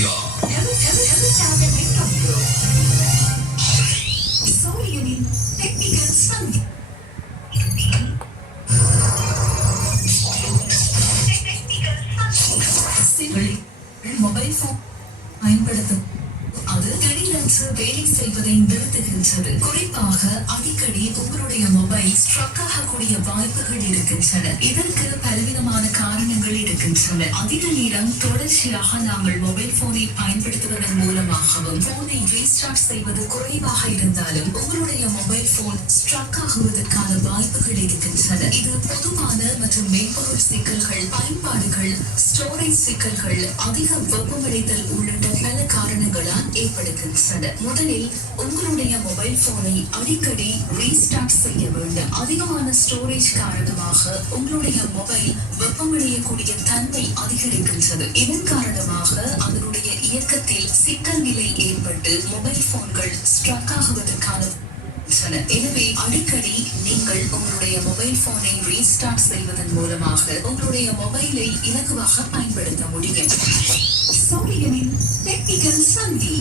India. சூரியனின் technical சந்தி. Mobile phone பயன்படுத்தும் அது திடீரென்று வேலை செய்வதை நிறுத்துகின்றது. குறிப்பாக அடிக்கடி உங்களுடைய மொபைல் ஸ்ட்ரக் ஆகக்கூடிய வாய்ப்புகள் இருக்கின்றன. இதற்கு பலவிதமான காரணங்கள் இருக்கின்றன. அதிக நேரம் தொடர்ச்சியாக நாங்கள் மொபைல் போனை பயன்படுத்துவதன் மூலமாகவும் போனை ரீஸ்டார்ட் செய்வது குறைவாக இருந்தாலும் உங்களுடைய மொபைல் போன் ஸ்ட்ரக் ஆகுவதற்கான வாய்ப்புகள் இருக்கின்றன. இது பொதுவான மற்றும் மென்பொருள் சிக்கல்கள், பயன்பாடுகள், ஸ்டோரேஜ் சிக்கல்கள், அதிக வெப்பமடைதல் உள்ளிட்ட பல காரணங்களால் ஏற்படுகின்றன. முதலில் உங்களுடைய மொபைல் போனை அடிக்கடி ரீஸ்டார்ட் செய்ய வேண்டும். அதிகமான ஸ்டோரேஜ் காரணமாக உங்களுடைய மொபைல் வெப்பமடையக்கூடிய தன்மை அதிகரிக்கின்றது. இதன் காரணமாக அதனுடைய இயக்கத்தில் சிக்கல் நிலை ஏற்பட்டு மொபைல் போன்கள் ஸ்ட்ரக் ஆகுவதற்கான. எனவே அடிக்கடி நீங்கள் உங்களுடைய மொபைல் போனை ரீஸ்டார்ட் செய்வதன் மூலமாக உங்களுடைய மொபைலை இலகுவாக பயன்படுத்த முடியும். சூரியனின் டெக்னிக்கல் சந்தி.